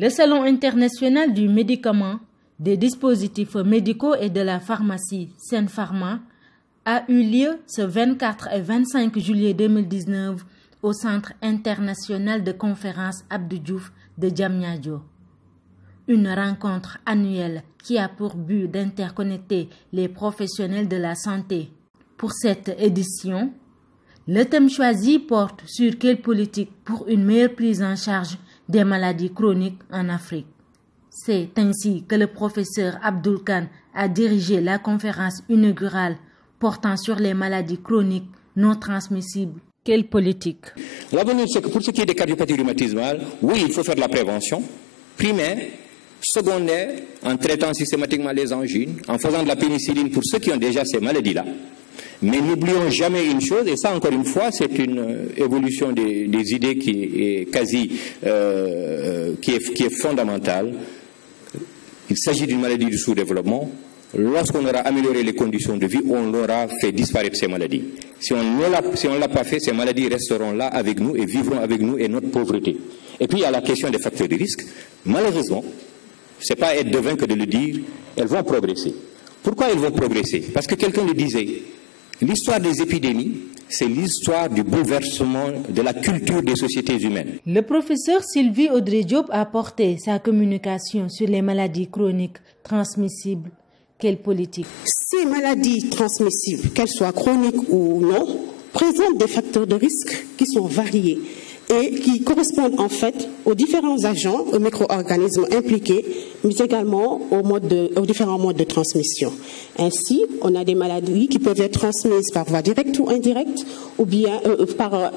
Le Salon international du médicament, des dispositifs médicaux et de la pharmacie Sen Pharma a eu lieu ce 24 et 25 juillet 2019 au Centre international de conférences Abdou Diouf de Diamniadio. Une rencontre annuelle qui a pour but d'interconnecter les professionnels de la santé. Pour cette édition, le thème choisi porte sur quelle politique pour une meilleure prise en charge des maladies chroniques en Afrique. C'est ainsi que le professeur Abdoul Kane a dirigé la conférence inaugurale portant sur les maladies chroniques non transmissibles. Quelle politique? L'avenir, c'est que pour ce qui est des cardiopathies rhumatismales, oui, il faut faire de la prévention, primaire, secondaire, en traitant systématiquement les angines, en faisant de la pénicilline pour ceux qui ont déjà ces maladies-là. Mais n'oublions jamais une chose, et ça encore une fois, c'est une évolution des idées qui est quasi, qui est fondamentale. Il s'agit d'une maladie du sous-développement. Lorsqu'on aura amélioré les conditions de vie, on aura fait disparaître ces maladies. Si on ne l'a pas fait, ces maladies resteront là avec nous et vivront avec nous et notre pauvreté. Et puis il y a la question des facteurs de risque. Malheureusement, ce n'est pas être devin que de le dire, elles vont progresser. Pourquoi elles vont progresser? Parce que quelqu'un le disait, l'histoire des épidémies, c'est l'histoire du bouleversement de la culture des sociétés humaines. Le professeur Sylvie Audrey Diop a porté sa communication sur les maladies chroniques transmissibles. Quelle politique? Ces maladies transmissibles, qu'elles soient chroniques ou non, présentent des facteurs de risque qui sont variés et qui correspondent en fait aux différents agents, aux micro-organismes impliqués, mais également aux différents modes de transmission. Ainsi, on a des maladies qui peuvent être transmises par voie directe ou indirecte, ou bien par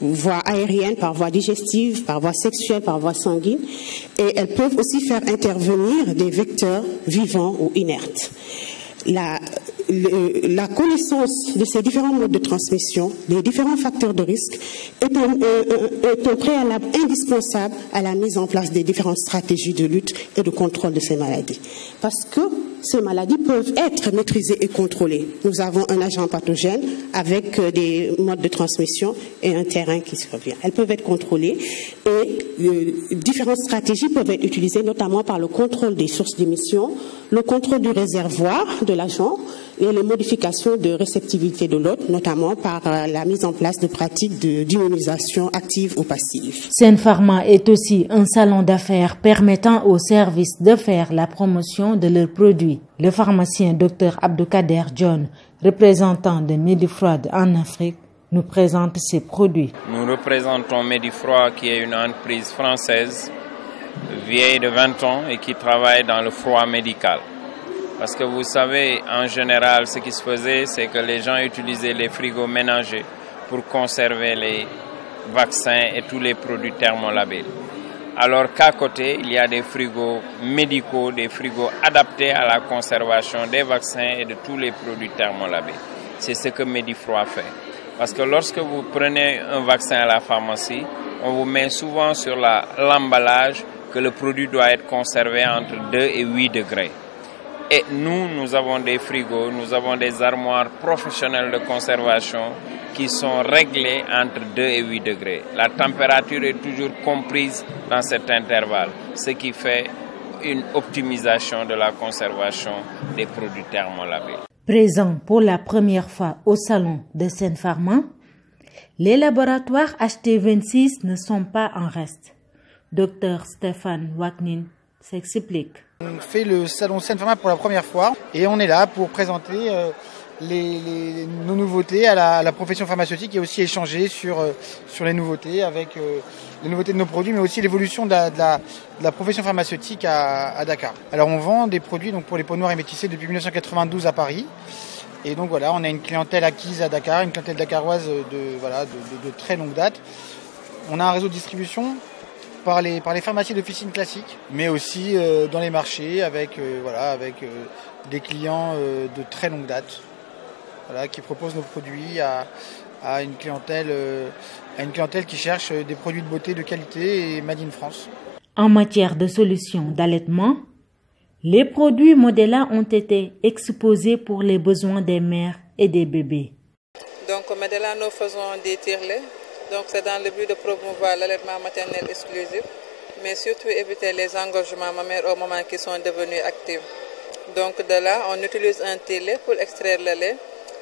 voie aérienne, par voie digestive, par voie sexuelle, par voie sanguine, et elles peuvent aussi faire intervenir des vecteurs vivants ou inertes. La connaissance de ces différents modes de transmission, les différents facteurs de risque, est un préalable indispensable à la mise en place des différentes stratégies de lutte et de contrôle de ces maladies. Parce que ces maladies peuvent être maîtrisées et contrôlées. Nous avons un agent pathogène avec des modes de transmission et un terrain qui survient. Elles peuvent être contrôlées et différentes stratégies peuvent être utilisées, notamment par le contrôle des sources d'émission, le contrôle du réservoir de l'agent et les modifications de réceptivité de l'hôte, notamment par la mise en place de pratiques d'immunisation active ou passive. Sen Pharma est aussi un salon d'affaires permettant aux services de faire la promotion de leurs produits. Le pharmacien Dr Abdoukader John, représentant de Medifroid en Afrique, nous présente ses produits. Nous représentons Medifroid, qui est une entreprise française vieille de 20 ans et qui travaille dans le froid médical. Parce que vous savez, en général, ce qui se faisait, c'est que les gens utilisaient les frigos ménagers pour conserver les vaccins et tous les produits thermolabés. Alors qu'à côté, il y a des frigos médicaux, des frigos adaptés à la conservation des vaccins et de tous les produits thermolabés. C'est ce que Medifroid fait. Parce que lorsque vous prenez un vaccin à la pharmacie, on vous met souvent sur l'emballage que le produit doit être conservé entre 2 et 8 degrés. Et nous avons des frigos, nous avons des armoires professionnelles de conservation qui sont réglées entre 2 et 8 degrés. La température est toujours comprise dans cet intervalle, ce qui fait une optimisation de la conservation des produits thermolabés. Présent pour la première fois au salon de Sen Pharma, les laboratoires HT26 ne sont pas en reste. Dr Stéphane Waknin s'explique. On fait le salon Sen Pharma pour la première fois et on est là pour présenter nos nouveautés à la profession pharmaceutique et aussi échanger sur les nouveautés avec les nouveautés de nos produits, mais aussi l'évolution de la profession pharmaceutique à Dakar. Alors on vend des produits donc, pour les peaux noires et métissées depuis 1992 à Paris. Et donc voilà, on a une clientèle acquise à Dakar, une clientèle dakaroise de très longue date. On a un réseau de distribution par les pharmacies d'officine classiques, mais aussi dans les marchés avec des clients de très longue date, qui proposent nos produits à une clientèle qui cherche des produits de beauté de qualité et made in France. En matière de solutions d'allaitement, les produits Modela ont été exposés pour les besoins des mères et des bébés. Donc Modela, nous faisons des tire-laits. Donc c'est dans le but de promouvoir l'allaitement maternel exclusif mais surtout éviter les engorgements mammaires au moment qu'ils sont devenus actifs. Donc de là, on utilise un télé pour extraire le lait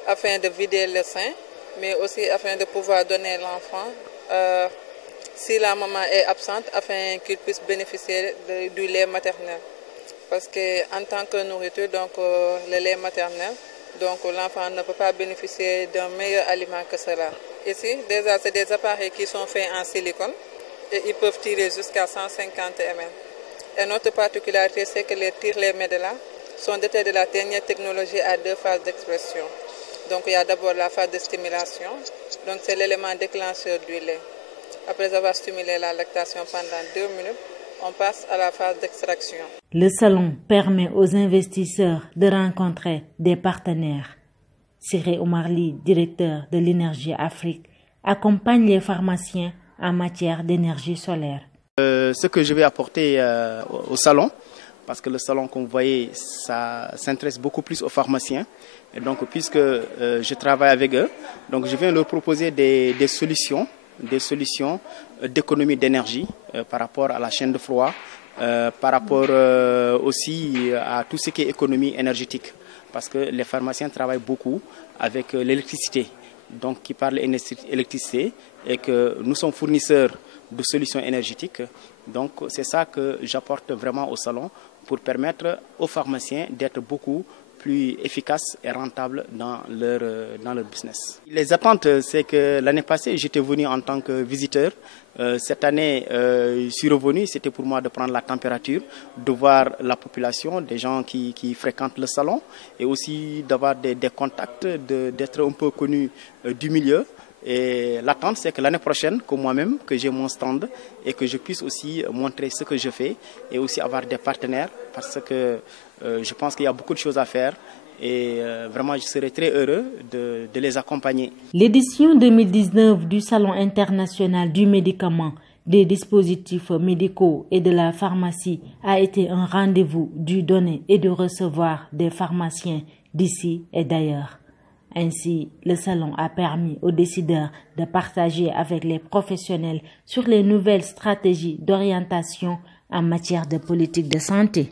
afin de vider le sein, mais aussi afin de pouvoir donner l'enfant si la maman est absente, afin qu'il puisse bénéficier du lait maternel. Parce qu'en tant que nourriture, donc le lait maternel, donc l'enfant ne peut pas bénéficier d'un meilleur aliment que cela. Ici, déjà, c'est des appareils qui sont faits en silicone et ils peuvent tirer jusqu'à 150 ml. Et notre particularité, c'est que les tire-lait de là sont dotés de la dernière technologie à 2 phases d'expression. Donc il y a d'abord la phase de stimulation, donc c'est l'élément déclencheur du lait. Après avoir stimulé la lactation pendant 2 minutes, on passe à la phase d'extraction. Le salon permet aux investisseurs de rencontrer des partenaires. Siré Omarli, directeur de l'Énergie Afrique, accompagne les pharmaciens en matière d'énergie solaire. Ce que je vais apporter au salon, parce que le salon, comme vous voyez, ça s'intéresse beaucoup plus aux pharmaciens. Et donc, puisque je travaille avec eux, donc je viens leur proposer des solutions d'économie d'énergie par rapport à la chaîne de froid, par rapport aussi à tout ce qui est économie énergétique. Parce que les pharmaciens travaillent beaucoup avec l'électricité, donc qui parle électricité, et que nous sommes fournisseurs de solutions énergétiques. Donc c'est ça que j'apporte vraiment au salon pour permettre aux pharmaciens d'être beaucoup plus efficaces et rentables dans leur business. Les attentes, c'est que l'année passée, j'étais venu en tant que visiteur. Cette année, je suis revenu, c'était pour moi de prendre la température, de voir la population, des gens qui fréquentent le salon, et aussi d'avoir des contacts, d'être un peu connu du milieu. Et l'attente, c'est que l'année prochaine, que moi-même, que j'ai mon stand et que je puisse aussi montrer ce que je fais et aussi avoir des partenaires, parce que je pense qu'il y a beaucoup de choses à faire et vraiment je serai très heureux de les accompagner. L'édition 2019 du Salon international du médicament, des dispositifs médicaux et de la pharmacie a été un rendez-vous du donner et de recevoir des pharmaciens d'ici et d'ailleurs. Ainsi, le salon a permis aux décideurs de partager avec les professionnels sur les nouvelles stratégies d'orientation en matière de politique de santé.